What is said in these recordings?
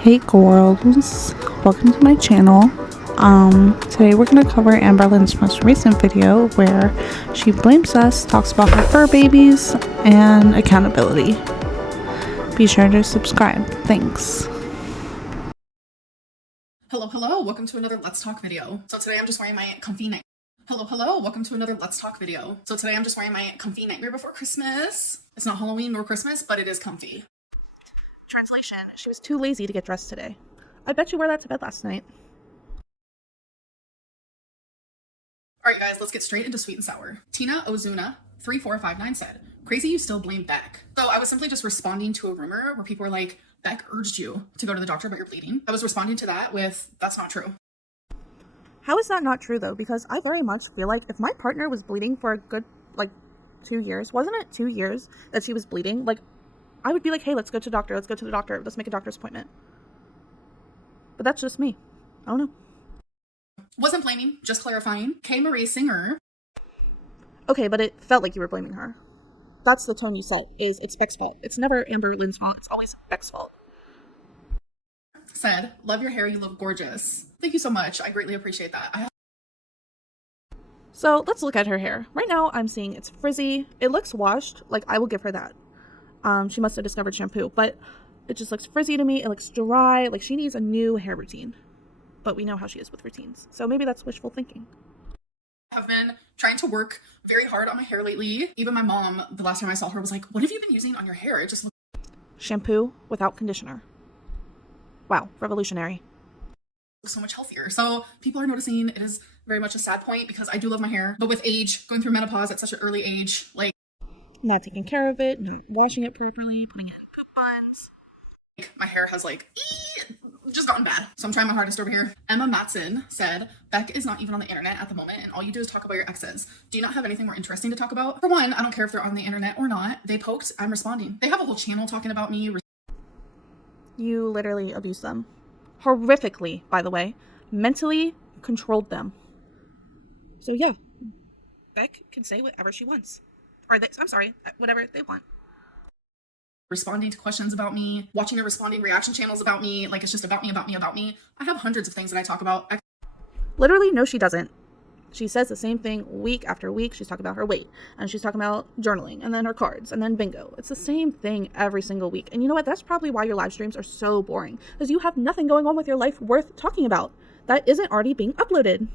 Hey girls, welcome to my channel. Today we're going to cover Amber Lynn's most recent video where she blames us, talks about her fur babies, and accountability. Be sure to subscribe. Thanks. Hello, welcome to another Let's Talk video. So today I'm just wearing my comfy night. Hello, welcome to another Let's Talk video. So today I'm just wearing my comfy nightwear before Christmas. It's not Halloween nor Christmas, but it is comfy. Translation: she was too lazy to get dressed today. I bet you wore that to bed last night. All right, guys, let's get straight into sweet and sour. Tina Ozuna 3459 said, "Crazy you still blame Beck." So I was simply just responding to a rumor where people were like, "Beck urged you to go to the doctor but you're bleeding." I was responding to that with, "That's not true." How is that not true though? Because I very much feel like if my partner was bleeding for a good 2 years, wasn't it 2 years that she was bleeding? I would be like, hey, let's go to the doctor, let's make a doctor's appointment. But that's just me. I don't know. Wasn't blaming, just clarifying. K. Marie Singer. Okay, but it felt like you were blaming her. That's the tone you set, is it's Beck's fault. It's never Amber Lynn's fault, it's always Beck's fault. Said, "Love your hair, you look gorgeous." Thank you so much. I greatly appreciate that. So let's look at her hair. Right now I'm seeing it's frizzy. It looks washed, I will give her that. She must have discovered shampoo, but it just looks frizzy to me. It looks dry. She needs a new hair routine. But we know how she is with routines. So maybe that's wishful thinking. I have been trying to work very hard on my hair lately. Even my mom, the last time I saw her, was like, "What have you been using on your hair? It just looks Shampoo without conditioner. Wow, revolutionary. so much healthier." So people are noticing. It is very much a sad point because I do love my hair. But with age, going through menopause at such an early age, Not taking care of it, not washing it properly, putting it in poop buns. my hair has just gotten bad. So I'm trying my hardest over here. Emma Matson said, "Beck is not even on the internet at the moment and all you do is talk about your exes. Do you not have anything more interesting to talk about?" For one, I don't care if they're on the internet or not. They poked, I'm responding. They have a whole channel talking about me. You literally abused them. Horrifically, by the way. Mentally controlled them. So yeah, Beck can say whatever she wants. Whatever they want. Responding to questions about me, watching their responding reaction channels about me, it's just about me. I have hundreds of things that I talk about. Literally, no, she doesn't. She says the same thing week after week. She's talking about her weight, and she's talking about journaling, and then her cards, and then bingo. It's the same thing every single week. And you know what? That's probably why your live streams are so boring, because you have nothing going on with your life worth talking about that isn't already being uploaded.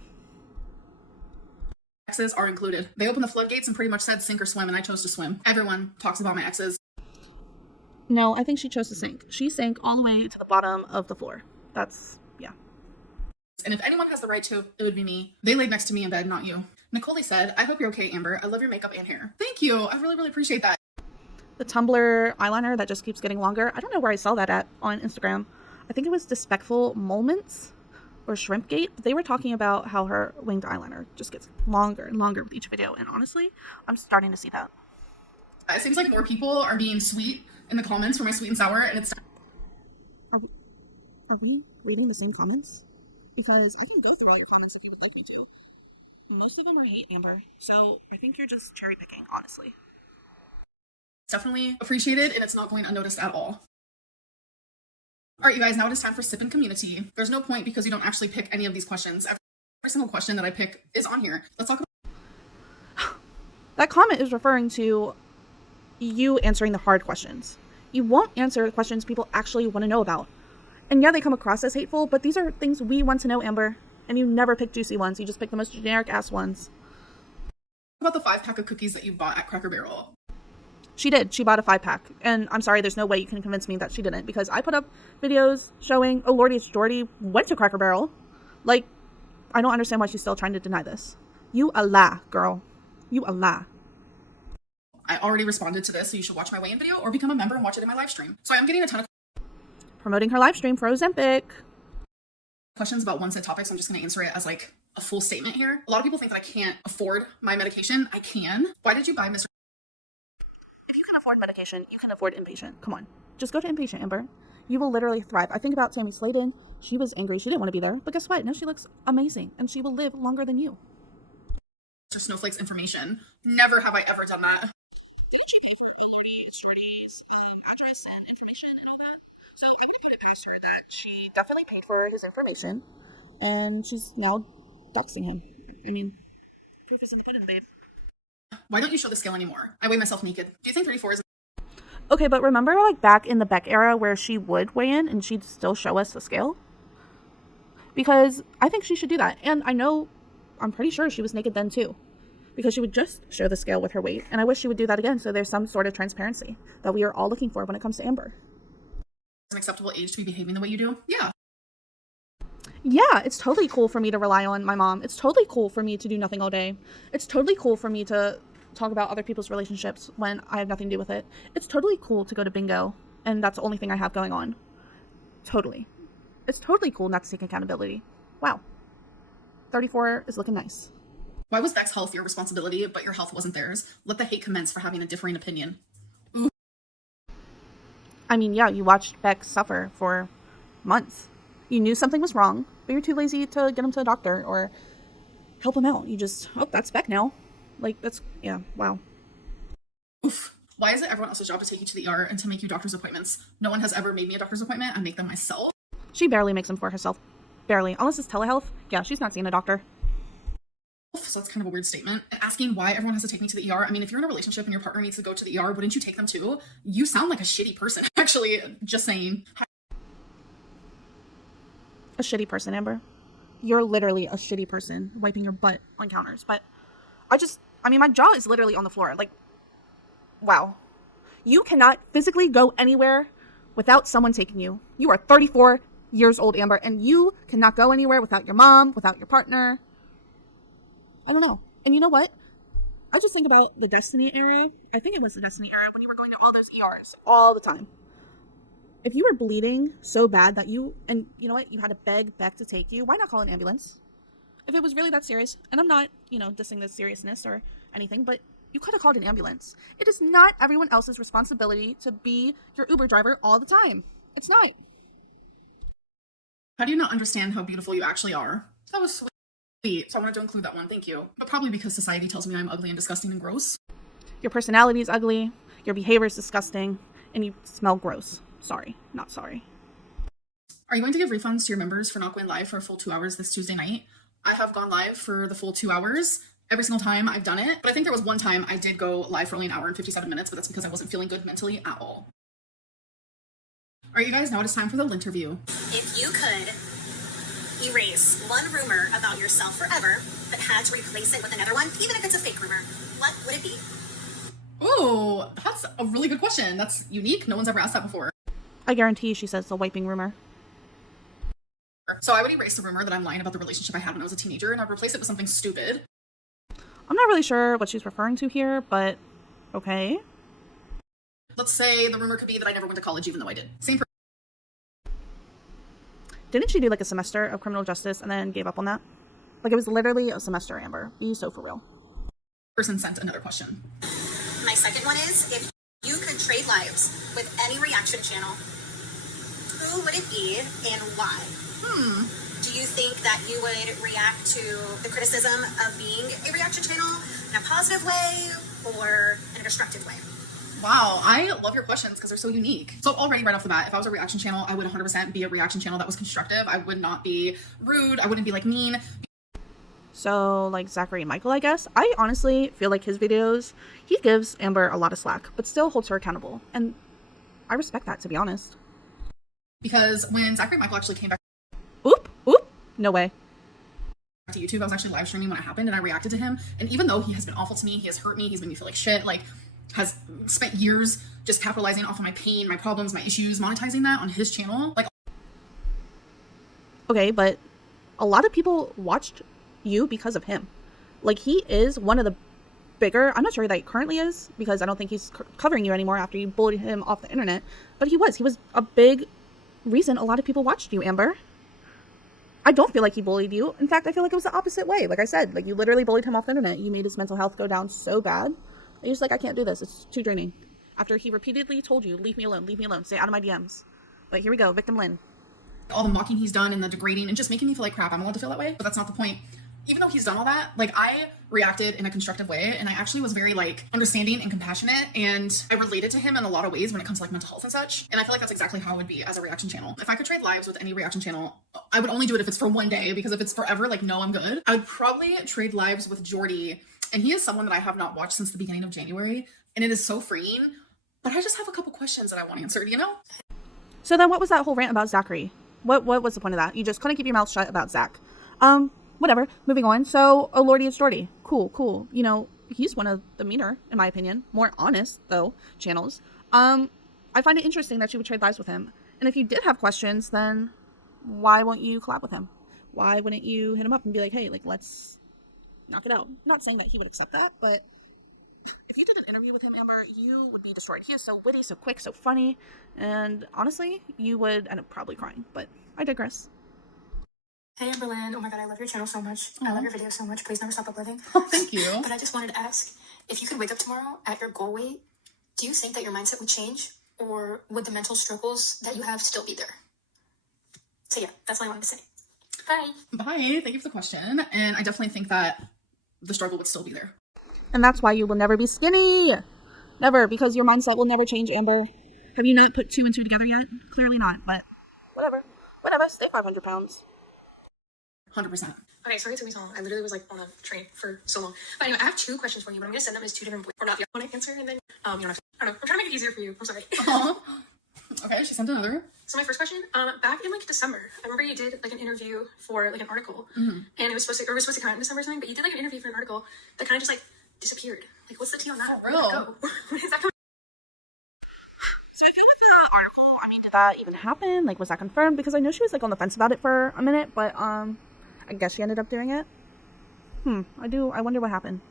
Exes are included. They opened the floodgates and pretty much said sink or swim, and I chose to swim. Everyone talks about my exes. No, I think she chose to sink. She sank all the way to the bottom of the floor. Yeah. And if anyone has the right to, it would be me. They laid next to me in bed, not you. Nicole said, "I hope you're okay, Amber. I love your makeup and hair." Thank you. I really, really appreciate that. The Tumblr eyeliner that just keeps getting longer. I don't know where I saw that at on Instagram. I think it was Despectful Moments or Shrimpgate. But they were talking about how her winged eyeliner just gets longer and longer with each video. And honestly, I'm starting to see that. It seems like more people are being sweet in the comments for my sweet and sour, and it's... Are we reading the same comments? Because I can go through all your comments if you would like me to. Most of them are hate, Amber. So I think you're just cherry picking, honestly. definitely appreciated, and it's not going unnoticed at all. All right, you guys, now it is time for Sip and Community. There's no point because you don't actually pick any of these questions. Every single question that I pick is on here. Let's talk about... That comment is referring to you answering the hard questions. You won't answer the questions people actually want to know about. And yeah, they come across as hateful, but these are things we want to know, Amber. And you never pick juicy ones. You just pick the most generic ass ones. About the 5-pack of cookies that you bought at Cracker Barrel. She did. She bought a 5-pack. And I'm sorry, there's no way you can convince me that she didn't, because I put up videos showing, oh lordy, Jordy went to Cracker Barrel. I don't understand why she's still trying to deny this. You a lie, girl. You a lie. I already responded to this, so you should watch my weigh-in video or become a member and watch it in my live stream. So I am getting a ton of Promoting her live stream for Ozempic. questions about one set topics. I'm just going to answer it as a full statement here. A lot of people think that I can't afford my medication. I can. Why did you buy Mr. If you can afford medication, you can afford inpatient. Come on. Just go to inpatient, Amber. You will literally thrive. I think about Tammy Sladen. She was angry. She didn't want to be there. But guess what? Now she looks amazing. And she will live longer than you. Snowflake's information? Never have I ever done that. Did she pay for Jordy's address and information and all that? So I'm going to be an extra She definitely paid for his information, and she's now doxing him. I mean, proof is in the pudding, babe. Why don't you show the scale anymore? I weigh myself naked. Do you think 34 is... Okay, but remember like back in the Beck era where she would weigh in and she'd still show us the scale? Because I think she should do that. And I'm pretty sure she was naked then too. Because she would just show the scale with her weight. And I wish she would do that again so there's some sort of transparency that we are all looking for when it comes to Amber. an acceptable age to be behaving the way you do? Yeah. Yeah, it's totally cool for me to rely on my mom. It's totally cool for me to do nothing all day. It's totally cool for me to talk about other people's relationships when I have nothing to do with it. It's totally cool to go to bingo and that's the only thing I have going on. Totally. It's totally cool not to take accountability. Wow. 34 is looking nice. Why was Beck's health your responsibility, but your health wasn't theirs? Let the hate commence for having a differing opinion. Ooh. I mean, yeah, you watched Beck suffer for months. You knew something was wrong, but you're too lazy to get him to the doctor or help him out. You just, oh, that's Beck now. Like, that's, yeah, wow. Oof. Why is it everyone else's job to take you to the ER and to make you doctor's appointments? No one has ever made me a doctor's appointment. I make them myself. She barely makes them for herself. Barely. Unless it's telehealth. Yeah, she's not seeing a doctor. So that's kind of a weird statement. And asking why everyone has to take me to the ER. I mean, if you're in a relationship and your partner needs to go to the ER, wouldn't you take them too? You sound like a shitty person, actually. Just saying. A shitty person, Amber. You're literally a shitty person wiping your butt on counters. But my jaw is literally on the floor. Like, wow. You cannot physically go anywhere without someone taking you. You are 34 years old, Amber, and you cannot go anywhere without your mom, without your partner. I don't know. And you know what? I just think about the Destiny era. I think it was the Destiny era when you were going to all those ERs all the time. If you were bleeding so bad that you know what, you had to beg Beck to take you, why not call an ambulance? If it was really that serious, and I'm not, dissing the seriousness or anything, but you could have called an ambulance. It is not everyone else's responsibility to be your Uber driver all the time. It's not. How do you not understand how beautiful you actually are? That was sweet. So I wanted to include that one. Thank you. But probably because society tells me I'm ugly and disgusting and gross. Your personality is ugly. Your behavior is disgusting. And you smell gross. Sorry. Not sorry. Are you going to give refunds to your members for not going live for a full 2 hours this Tuesday night? I have gone live for the full 2 hours. Every single time I've done it. But I think there was one time I did go live for only an hour and 57 minutes, but that's because I wasn't feeling good mentally at all. All right, you guys, now it is time for the interview. If you could erase one rumor about yourself forever, but had to replace it with another one, even if it's a fake rumor, what would it be? Oh, that's a really good question. That's unique. No one's ever asked that before. I guarantee she says the wiping rumor. So I would erase the rumor that I'm lying about the relationship I had when I was a teenager, and I'd replace it with something stupid. I'm not really sure what she's referring to here, but okay. Let's say the rumor could be that I never went to college even though I did. Same person. Didn't she do like a semester of criminal justice and then gave up on that? Like it was literally a semester, Amber. Be so for real. Person sent another question. My second one is, if you could trade lives with any reaction channel, who would it be and why? Do you think that you would react to the criticism of being a reaction channel in a positive way or in a destructive way? Wow, I love your questions because they're so unique. So already right off the bat, if I was a reaction channel, I would 100% be a reaction channel that was constructive. I would not be rude. I wouldn't be like mean. So like Zachary Michael, I guess. I honestly feel like his videos, he gives Amber a lot of slack, but still holds her accountable. And I respect that, to be honest. Because when Zachary Michael actually came back Oop, no way. to YouTube, I was actually live streaming when it happened and I reacted to him. And even though he has been awful to me, he has hurt me, he's made me feel like shit, like has spent years just capitalizing off of my pain, my problems, my issues, monetizing that on his channel. Like, okay, but a lot of people watched you because of him. Like he is one of the bigger, I'm not sure that he currently is because I don't think he's covering you anymore after you bullied him off the internet, but he was a big reason a lot of people watched you, Amber. I don't feel like he bullied you. In fact, I feel like it was the opposite way. Like I said, like you literally bullied him off the internet. You made his mental health go down so bad. And he's like, I can't do this. It's too draining. After he repeatedly told you, leave me alone, stay out of my DMs. But here we go, victim Lynn. all the mocking he's done and the degrading and just making me feel like crap. I'm allowed to feel that way, but that's not the point. even though he's done all that, like I reacted in a constructive way and I actually was very like understanding and compassionate and I related to him in a lot of ways when it comes to like mental health and such. And I feel like that's exactly how I would be as a reaction channel. If I could trade lives with any reaction channel, I would only do it if it's for one day, because if it's forever, like no, I'm good. I would probably trade lives with Jordy, and he is someone that I have not watched since the beginning of January, and it is so freeing. But I just have a couple questions that I want answered, you know? So then what was that whole rant about Zachary? What was the point of that? You just couldn't keep your mouth shut about Zach. Whatever. Moving on. So, oh Lordy, it's Jordy. Cool. You know, he's one of the meaner, in my opinion, more honest, though, channels. I find it interesting that you would trade lives with him. And if you did have questions, then why won't you collab with him? Why wouldn't you hit him up and be like, hey, like, let's knock it out? I'm not saying that he would accept that, but if you did an interview with him, Amber, you would be destroyed. He is so witty, so quick, so funny, and honestly, you would end up probably crying, but I digress. Hey Amberland, oh my god, I love your channel so much. I love your videos so much. Please never stop uploading. Oh, thank you. But I just wanted to ask, if you could wake up tomorrow at your goal weight, do you think that your mindset would change? Or would the mental struggles that you have still be there? So yeah, that's all I wanted to say. Bye. Bye. Thank you for the question. And I definitely think that the struggle would still be there. And that's why you will never be skinny. Never, because your mindset will never change, Amber. Have you not put 2 and 2 together yet? Clearly not, but whatever, stay 500 pounds. 100%. Okay, sorry it took me so long. I literally was like on a train for so long. But anyway, I have 2 questions for you, but I'm going to send them as 2 different or not. You want to answer and then you don't have to. I don't know. I'm trying to make it easier for you. I'm sorry. Okay, she sent another. So my first question, back in like December, I remember you did like an interview for like an article, and it was supposed to come out in December or something. But you did like an interview for an article that kind of just like disappeared. Like, what's the tea on that? For Where did real? that go? Where is that coming? So I feel with the article, I mean, did that even happen? Like, was that confirmed? Because I know she was like on the fence about it for a minute, but I guess she ended up doing it. I wonder what happened.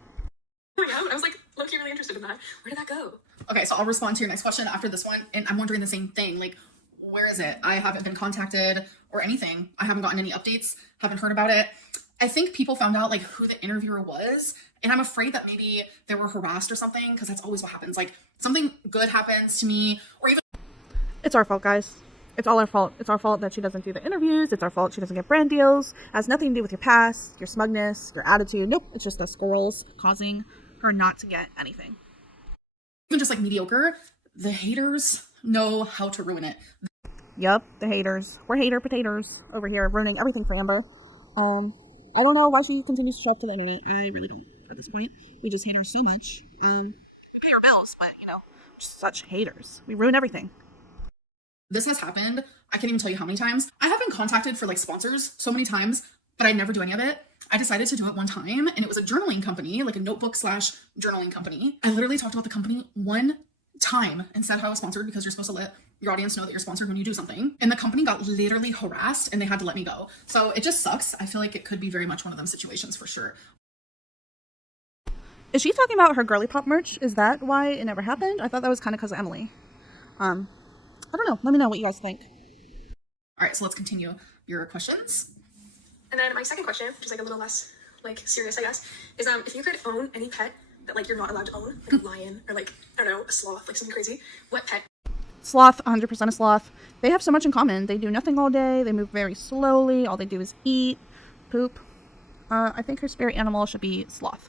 Oh yeah, I was like low-key really interested in that. Where did that go? Okay, so I'll respond to your next question after this one, and I'm wondering the same thing. Like, where is it? I haven't been contacted or anything. I haven't gotten any updates, haven't heard about it. I think people found out like who the interviewer was, and I'm afraid that maybe they were harassed or something, because that's always what happens. Like, something good happens to me, or even It's our fault, guys. It's all our fault. It's our fault that she doesn't do the interviews. It's our fault she doesn't get brand deals. It has nothing to do with your past, your smugness, your attitude. Nope, it's just the squirrels causing her not to get anything. even just like mediocre. The haters know how to ruin it. Yup, the haters. We're hater potatoes over here, ruining everything for Amber. I don't know why she continues to show up to the internet. I really don't at this point. We just hate her so much. We pay her bills, but you know, just such haters. We ruin everything. This has happened. I can't even tell you how many times. I have been contacted for like sponsors so many times, but I never do any of it. I decided to do it one time, and it was a journaling company, like a notebook / journaling company. I literally talked about the company one time and said how I was sponsored, because you're supposed to let your audience know that you're sponsored when you do something. And the company got literally harassed and they had to let me go. So it just sucks. I feel like it could be very much one of them situations for sure. Is she talking about her girly pop merch? Is that why it never happened? I thought that was kind of because of Emily. I don't know. Let me know what you guys think. All right, so let's continue your questions. And then my second question, which is like a little less like serious, I guess, is if you could own any pet that like you're not allowed to own, like a lion or like, I don't know, a sloth, like something crazy, what pet? Sloth, 100% a sloth. They have so much in common. They do nothing all day. They move very slowly. All they do is eat, poop. I think her spirit animal should be sloth.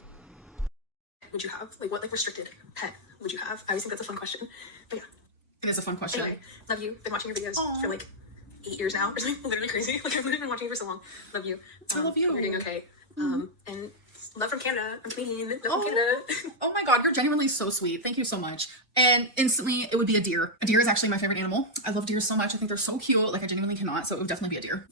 Would you have? Like what like restricted pet would you have? I always think that's a fun question. But yeah. It is a fun question. Anyway, love you. Been watching your videos Aww. for like 8 years now or something. Literally crazy. Like I've literally been watching you for so long. Love you. I love you. Hope you're doing okay. And love from Canada. I'm Canadian. Love from Canada. Oh my God, you're genuinely so sweet. Thank you so much. And instantly it would be a deer. A deer is actually my favorite animal. I love deer so much. I think they're so cute. Like I genuinely cannot. So it would definitely be a deer.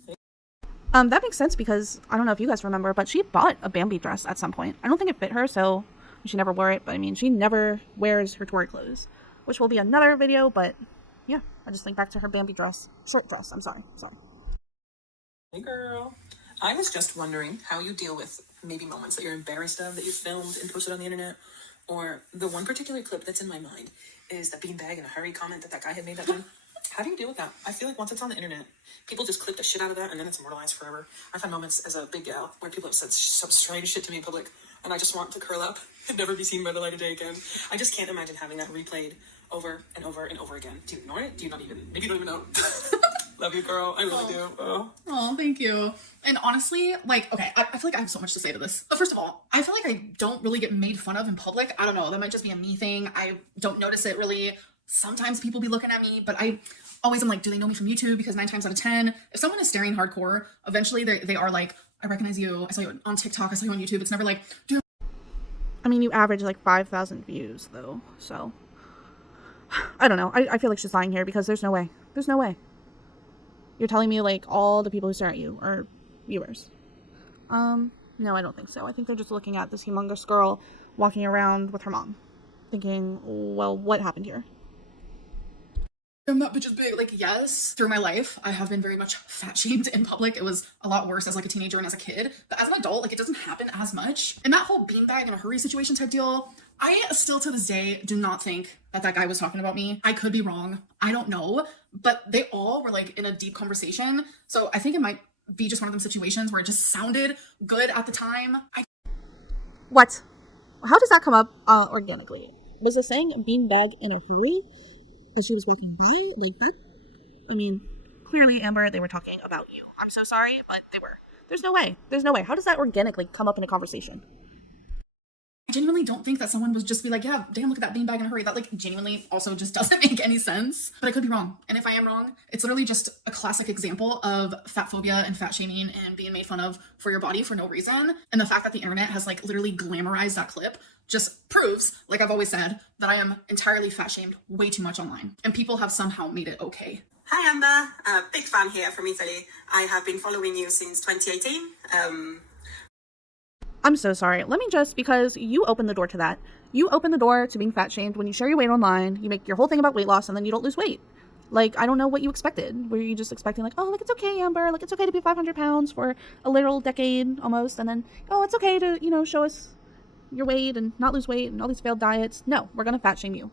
That makes sense because I don't know if you guys remember, but she bought a Bambi dress at some point. I don't think it fit her, so she never wore it. But I mean, she never wears her tour clothes, which will be another video. But yeah, I just think back to her Bambi dress, short dress. I'm sorry. Hey girl. I was just wondering how you deal with maybe moments that you're embarrassed of that you filmed and posted on the internet, or the one particular clip that's in my mind is the beanbag in a hurry comment that guy had made that time. How do you deal with that? I feel like once it's on the internet, people just clip the shit out of that and then it's immortalized forever. I've had moments as a big gal where people have said some strange shit to me in public and I just want to curl up and never be seen by the light of day again. I just can't imagine having that replayed over and over and over again. Do you ignore it? Do you not even? Maybe you don't even know. Love you, girl. I really do. Oh. Oh, thank you. And honestly, like, okay, I feel like I have so much to say to this. But first of all, I feel like I don't really get made fun of in public. I don't know. That might just be a me thing. I don't notice it really. Sometimes people be looking at me, but I always am like, do they know me from YouTube? Because 9 times out of 10, if someone is staring hardcore, eventually they are like, I recognize you. I saw you on TikTok. I saw you on YouTube. It's never like, dude. I mean, you average like 5,000 views though, so I don't know. I feel like she's lying here because there's no way. There's no way. You're telling me like all the people who stare at you are viewers. No, I don't think so. I think they're just looking at this humongous girl walking around with her mom, thinking, well, what happened here? Damn, that bitch is big. Like, yes, through my life, I have been very much fat shamed in public. It was a lot worse as like a teenager and as a kid. But as an adult, like, it doesn't happen as much. And that whole beanbag in a hurry situation type deal, I still to this day do not think that that guy was talking about me. I could be wrong. I don't know. But they all were like in a deep conversation. So I think it might be just one of them situations where it just sounded good at the time. What? How does that come up organically? Was it saying beanbag in a hurry as she was walking by like that? I mean, clearly, Amber, they were talking about you. I'm so sorry, but they were. There's no way. There's no way. How does that organically come up in a conversation? I genuinely don't think that someone would just be like, yeah, damn, look at that beanbag in a hurry. That like genuinely also just doesn't make any sense. But I could be wrong. And if I am wrong, it's literally just a classic example of fat phobia and fat shaming and being made fun of for your body for no reason. And the fact that the internet has like literally glamorized that clip just proves, like I've always said, that I am entirely fat shamed way too much online. And people have somehow made it okay. Hi Amber, big fan here from Italy. I have been following you since 2018. I'm so sorry. Let me just, because you opened the door to that. You open the door to being fat shamed when you share your weight online, you make your whole thing about weight loss, and then you don't lose weight. Like, I don't know what you expected. Were you just expecting like, oh, like, it's okay, Amber. Like, it's okay to be 500 pounds for a literal decade almost. And then, oh, it's okay to, you know, show us your weight and not lose weight and all these failed diets. No, we're going to fat shame you.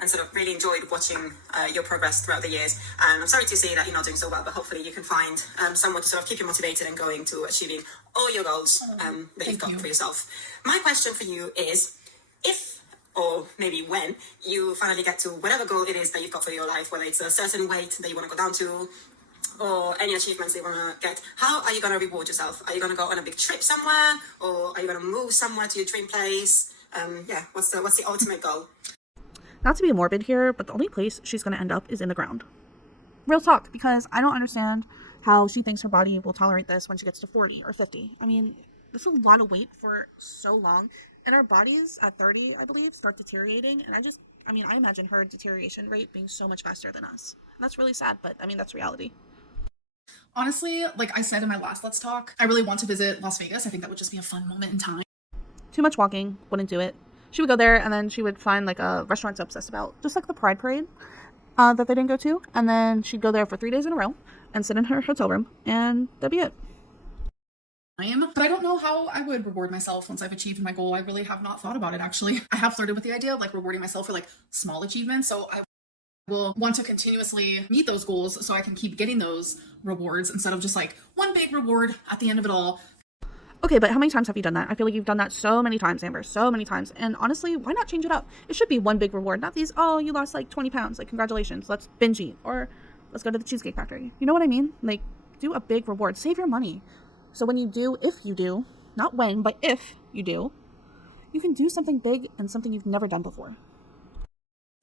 And sort of really enjoyed watching your progress throughout the years. And I'm sorry to see that you're not doing so well, but hopefully you can find someone to sort of keep you motivated and going to achieving all your goals that you've got for yourself. My question for you is, if, or maybe when, you finally get to whatever goal it is that you've got for your life, whether it's a certain weight that you want to go down to, or any achievements that you want to get, how are you going to reward yourself? Are you going to go on a big trip somewhere? Or are you going to move somewhere to your dream place? What's the ultimate goal? Not to be morbid here, but the only place she's going to end up is in the ground. Real talk, because I don't understand how she thinks her body will tolerate this when she gets to 40 or 50. I mean, this is a lot of weight for so long. And our bodies at 30, I believe, start deteriorating. And I imagine her deterioration rate being so much faster than us. And that's really sad, but I mean, that's reality. Honestly, like I said in my last Let's Talk, I really want to visit Las Vegas. I think that would just be a fun moment in time. Too much walking, wouldn't do it. She would go there and then she would find like a restaurant to obsessed about, just like the Pride Parade that they didn't go to. And then she'd go there for 3 days in a row and sit in her hotel room and that'd be it. But I don't know how I would reward myself once I've achieved my goal. I really have not thought about it, actually. I have flirted with the idea of like rewarding myself for like small achievements. So I will want to continuously meet those goals so I can keep getting those rewards instead of just like one big reward at the end of it all. Okay, but how many times have you done that? I feel like you've done that so many times, Amber, so many times. And honestly, why not change it up? It should be one big reward, not these, oh, you lost like 20 pounds, like congratulations, let's binge eat, or let's go to the Cheesecake Factory. You know what I mean? Like, do a big reward, save your money. So when you do, if you do, not when, but if you do, you can do something big and something you've never done before.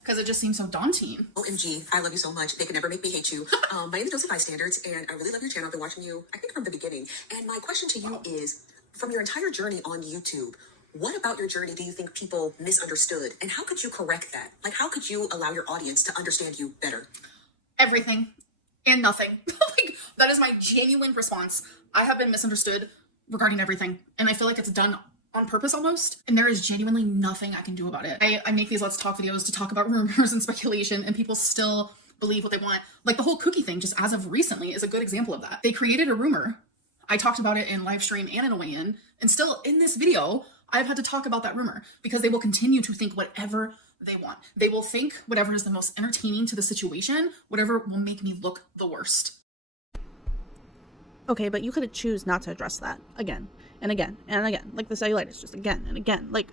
Because it just seems so daunting. OMG, I love you so much. They can never make me hate you. My name is Josie Standards, and I really love your channel. I've been watching you, I think, from the beginning. And my question to you is, from your entire journey on YouTube, what about your journey do you think people misunderstood? And how could you correct that? Like, how could you allow your audience to understand you better? Everything and nothing. Like, that is my genuine response. I have been misunderstood regarding everything. And I feel like it's done on purpose almost. And there is genuinely nothing I can do about it. I make these Let's Talk videos to talk about rumors and speculation, and people still believe what they want. Like the whole cookie thing, just as of recently, is a good example of that. They created a rumor. I talked about it in live stream and in a weigh-in. And still in this video, I've had to talk about that rumor because they will continue to think whatever they want. They will think whatever is the most entertaining to the situation, whatever will make me look the worst. Okay, but you could choose not to address that again and again and again, like the cellulitis, just again and again. Like,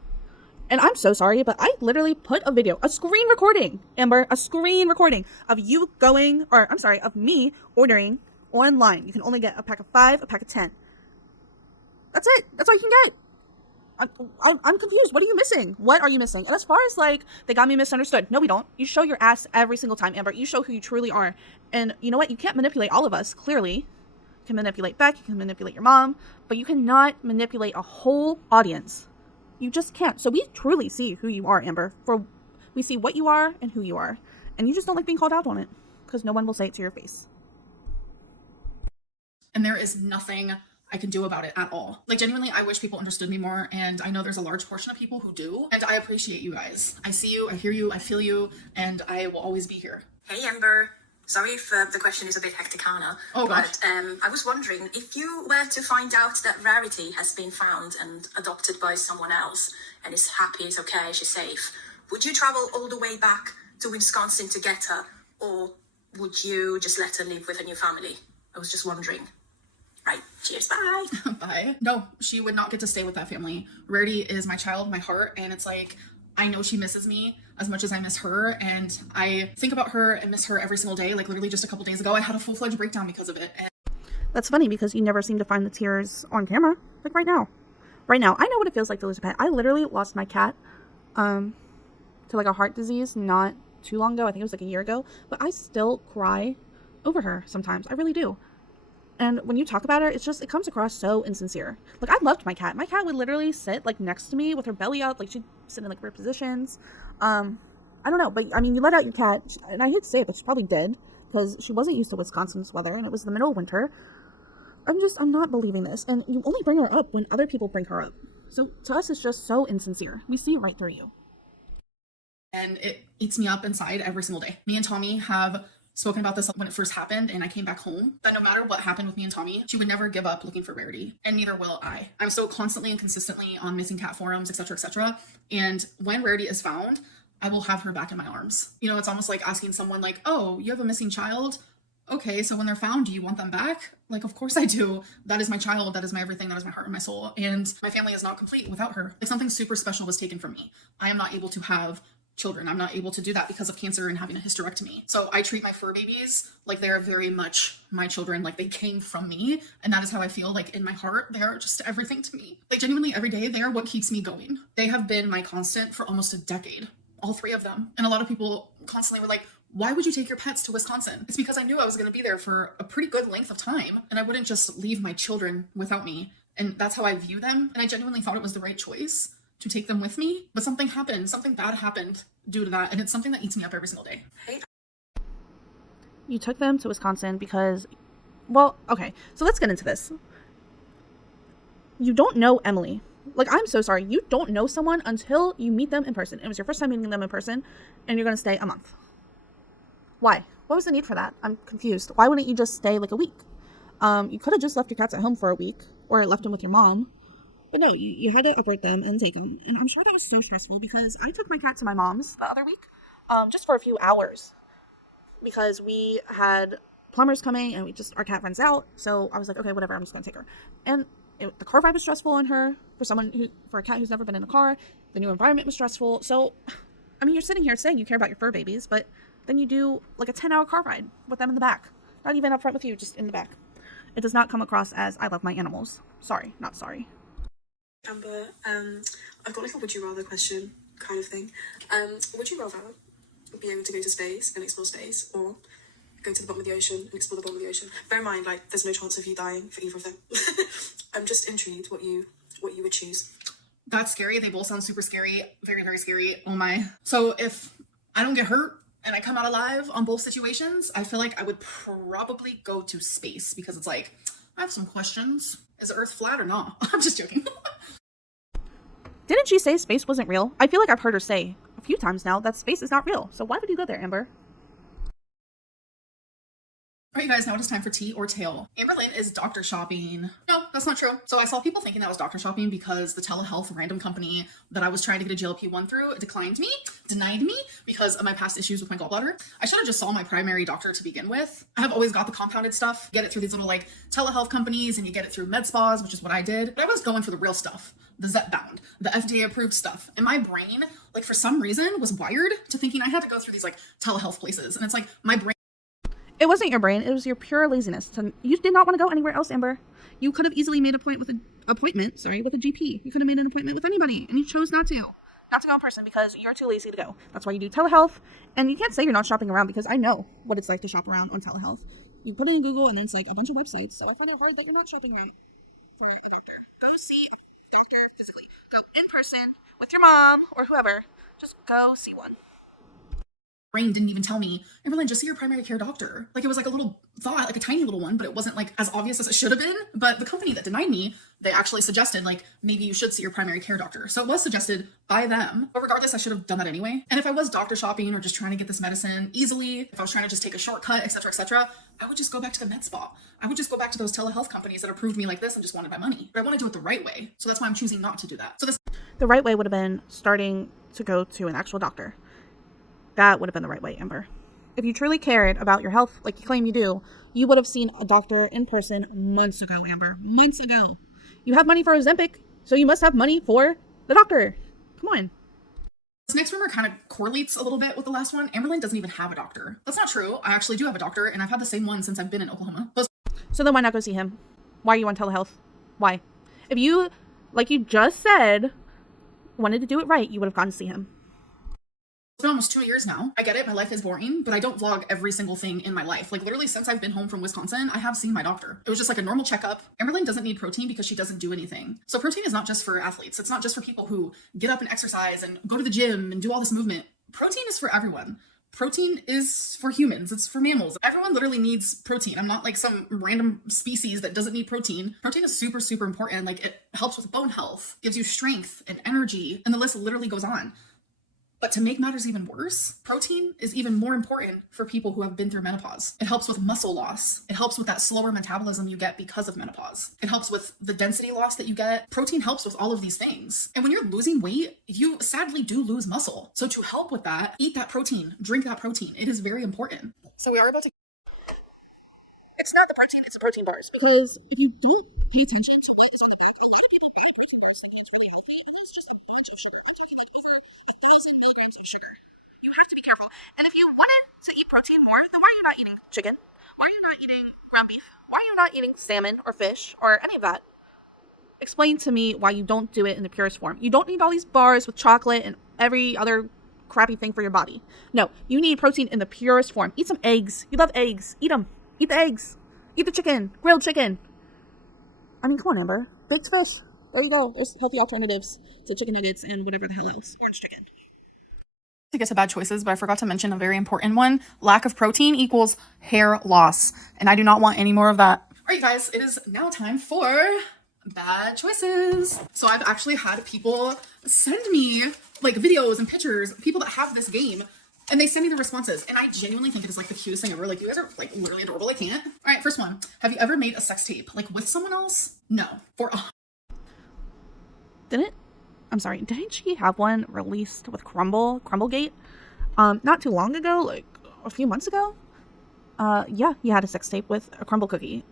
And I'm so sorry, but I literally put a video, a screen recording, Amber, a screen recording of you going, or I'm sorry, of me ordering online. You can only get a pack of 5, a pack of 10. That's it. That's all you can get. I'm confused. What are you missing? What are you missing? And as far as like, they got me misunderstood. No, we don't. You show your ass every single time, Amber. You show who you truly are. And you know what? You can't manipulate all of us, clearly. You can manipulate Beck, you can manipulate your mom, but you cannot manipulate a whole audience. You just can't. So we truly see who you are, Amber. We see what you are and who you are. And you just don't like being called out on it because no one will say it to your face. And there is nothing I can do about it at all. Like, genuinely, I wish people understood me more, and I know there's a large portion of people who do, and I appreciate you guys. I see you, I hear you, I feel you, and I will always be here. Hey Amber, sorry if the question is a bit hectic, Hannah. Oh, gosh. But I was wondering, if you were to find out that Rarity has been found and adopted by someone else and is happy, is okay, she's safe, would you travel all the way back to Wisconsin to get her, or would you just let her live with her new family? I was just wondering. Right, cheers, bye. Bye. No, she would not get to stay with that family. Rarity is my child, my heart, and it's like, I know she misses me as much as I miss her, and I think about her and miss her every single day. Like, literally just a couple days ago, I had a full-fledged breakdown because of it. And That's funny because you never seem to find the tears on camera. Like right now. Right now. I know what it feels like to lose a pet. I literally lost my cat to like a heart disease not too long ago. I think it was like a year ago. But I still cry over her sometimes. I really do. And when you talk about her, it comes across so insincere. Like, I loved my cat. My cat would literally sit, like, next to me with her belly up. Like, she'd sit in, like, weird positions. I don't know. But, I mean, you let out your cat. And I hate to say it, but she's probably dead. Because she wasn't used to Wisconsin's weather. And it was the middle of winter. I'm not believing this. And you only bring her up when other people bring her up. So, to us, it's just so insincere. We see right through you. and it eats me up inside every single day. Me and Tommy have spoken about this when it first happened and I came back home, that no matter what happened with me and Tommy, she would never give up looking for Rarity, and neither will I. I'm so constantly and consistently on missing cat forums, etc., etc. And when Rarity is found, I will have her back in my arms. You know, it's almost like asking someone like, oh, you have a missing child? Okay, so when they're found, do you want them back? Like, of course I do. That is my child. That is my everything. That is my heart and my soul. And my family is not complete without her. Like, something super special was taken from me. I am not able to have children. I'm not able to do that because of cancer and having a hysterectomy. So I treat my fur babies like they're very much my children, like they came from me. And that is how I feel. Like, in my heart, they are just everything to me. Like, genuinely every day, they are what keeps me going. They have been my constant for almost a decade. All three of them. And a lot of people constantly were like, why would you take your pets to Wisconsin? It's because I knew I was going to be there for a pretty good length of time, and I wouldn't just leave my children without me. And that's how I view them. And I genuinely thought it was the right choice to take them with me. But something happened. Something bad happened due to that. And it's something that eats me up every single day. You took them to Wisconsin because, well, okay, so let's get into this. You don't know Emily. Like, I'm so sorry. You don't know someone until you meet them in person. It was your first time meeting them in person, and you're going to stay a month. Why? What was the need for that? I'm confused. Why wouldn't you just stay like a week? You could have just left your cats at home for a week, or left them with your mom. But no, you had to uproot them and take them. And I'm sure that was so stressful because I took my cat to my mom's the other week, just for a few hours, because we had plumbers coming and our cat runs out. So I was like, okay, whatever, I'm just going to take her. And the car ride was stressful on her for a cat who's never been in a car. The new environment was stressful. So, I mean, you're sitting here saying you care about your fur babies, but then you do like a 10-hour car ride with them in the back. Not even up front with you, just in the back. It does not come across as I love my animals. Sorry, not sorry. Amber, I've got like a would you rather question kind of thing. Would you rather be able to go to space and explore space, or go to the bottom of the ocean and explore the bottom of the ocean? Bear in mind, like, there's no chance of you dying for either of them. I'm just intrigued what you would choose. That's scary. They both sound super scary. Very, very scary. Oh my. So if I don't get hurt and I come out alive on both situations, I feel like I would probably go to space, because it's like, I have some questions. Is Earth flat or not? I'm just joking. Didn't she say space wasn't real? I feel like I've heard her say a few times now that space is not real. So why would you go there, Amber? All right, you guys, now it is time for tea or tail. Amber Lynn is doctor shopping. No, that's not true. So I saw people thinking that was doctor shopping because the telehealth random company that I was trying to get a GLP-1 through denied me because of my past issues with my gallbladder. I should have just saw my primary doctor to begin with. I have always got the compounded stuff, get it through these little like telehealth companies, and you get it through med spas, which is what I did. But I was going for the real stuff, the Zepbound, the FDA approved stuff. And my brain, like for some reason, was wired to thinking I had to go through these like telehealth places. And it's like my brain. It wasn't your brain. It was your pure laziness. You did not want to go anywhere else, Amber. You could have easily made with a GP. You could have made an appointment with anybody, and you chose not to. Not to go in person because you're too lazy to go. That's why you do telehealth. And you can't say you're not shopping around because I know what it's like to shop around on telehealth. You put it in Google, and then it's like a bunch of websites. So I find it hard that you're not shopping around for a doctor. Go see a doctor physically. Go in person with your mom or whoever. Just go see one. Brain didn't even tell me, Amberlynn, just see your primary care doctor. Like it was like a little thought, like a tiny little one, but it wasn't like as obvious as it should have been. But the company that denied me, they actually suggested like maybe you should see your primary care doctor. So it was suggested by them, but regardless, I should have done that anyway. And if I was doctor shopping or just trying to get this medicine easily, if I was trying to just take a shortcut, etc., I would just go back to the med spa. I would just go back to those telehealth companies that approved me like this and just wanted my money. But I want to do it the right way. So that's why I'm choosing not to do that. So the right way would have been starting to go to an actual doctor. That would have been the right way, Amber. If you truly cared about your health, like you claim you do, you would have seen a doctor in person months ago, Amber. Months ago. You have money for Ozempic, so you must have money for the doctor. Come on. This next rumor kind of correlates a little bit with the last one. Amberlynn doesn't even have a doctor. That's not true. I actually do have a doctor, and I've had the same one since I've been in Oklahoma. So then why not go see him? Why are you on telehealth? Why? If you, like you just said, wanted to do it right, you would have gone to see him. It's been almost 2 years now. I get it. My life is boring, but I don't vlog every single thing in my life. Like literally since I've been home from Wisconsin, I have seen my doctor. It was just like a normal checkup. Amberlynn doesn't need protein because she doesn't do anything. So protein is not just for athletes. It's not just for people who get up and exercise and go to the gym and do all this movement. Protein is for everyone. Protein is for humans. It's for mammals. Everyone literally needs protein. I'm not like some random species that doesn't need protein. Protein is super, super important. Like it helps with bone health, gives you strength and energy, and the list literally goes on. But to make matters even worse, protein is even more important for people who have been through menopause. It helps with muscle loss. It helps with that slower metabolism you get because of menopause. It helps with the density loss that you get. Protein helps with all of these things. And when you're losing weight, you sadly do lose muscle. So to help with that, eat that protein, drink that protein. It is very important. So we are about to... It's not the protein, it's the protein bars. Because if you don't pay attention to what is on the back, a lot of people buy protein bars thinking it's really healthy, and it's just a bunch of sugar. It's like over 1,000 milligrams of sugar. You have to be careful. And if you wanted to eat protein more, then why are you not eating chicken? Why are you not eating ground beef? Why are you not eating salmon or fish or any of that? Explain to me why you don't do it in the purest form. You don't need all these bars with chocolate and every other crappy thing for your body. No, you need protein in the purest form. Eat some eggs. You love eggs. Eat them. Eat the eggs. Eat the chicken. Grilled chicken. I mean, come on, Amber. Baked fish. There you go. There's healthy alternatives to chicken nuggets and whatever the hell else. Orange chicken. To get to bad choices, but I forgot to mention a very important one. Lack of protein equals hair loss. And I do not want any more of that. All right, guys, it is now time for bad choices. So I've actually had people send me like videos and pictures, people that have this game, and they send me the responses. And I genuinely think it is like the cutest thing ever. Like you guys are like literally adorable. I can't. All right, first one. Have you ever made a sex tape like with someone else? No. Didn't she have one released with Crumblegate? Not too long ago, like a few months ago? Yeah, he had a sex tape with a crumble cookie.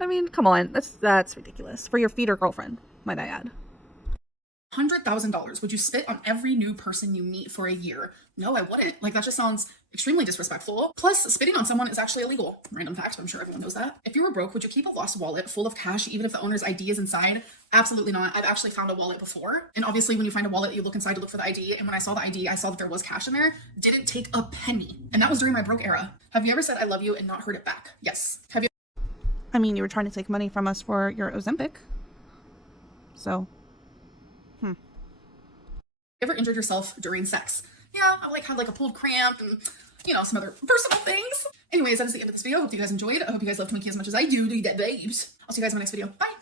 I mean, come on, that's ridiculous. For your feeder girlfriend, might I add. $100,000. Would you spit on every new person you meet for a year? No, I wouldn't. Like that just sounds extremely disrespectful. Plus, spitting on someone is actually illegal. Random fact, but I'm sure everyone knows that. If you were broke, would you keep a lost wallet full of cash even if the owner's ID is inside? Absolutely not. I've actually found a wallet before. And obviously when you find a wallet, you look inside to look for the ID. And when I saw the ID, I saw that there was cash in there. Didn't take a penny. And that was during my broke era. Have you ever said I love you and not heard it back? Yes. Have you I mean, you were trying to take money from us for your Ozempic. So, ever injured yourself during sex? Yeah, I had a pulled cramp and, some other personal things. Anyways, that is the end of this video. I hope you guys enjoyed. I hope you guys love Twinkie as much as I do. Do you get babes? I'll see you guys in my next video. Bye.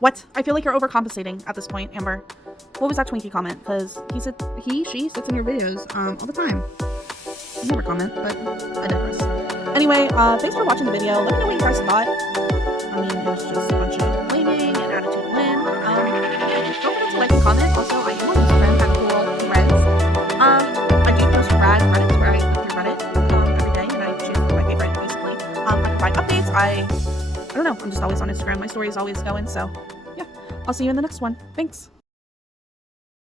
What? I feel like you're overcompensating at this point, Amber. What was that Twinkie comment? Because she sits in your videos all the time. You never comment, but I digress. Anyway, thanks for watching the video. Let me know what you guys thought. I mean, it was just a bunch of blaming and attitude win. Don't forget to like and comment. Also, I am on Instagram at cool threads. I do post rad Reddits where I look through Reddit every day and I choose my favorite basically. I provide updates. I don't know. I'm just always on Instagram. My story is always going. So yeah, I'll see you in the next one. Thanks.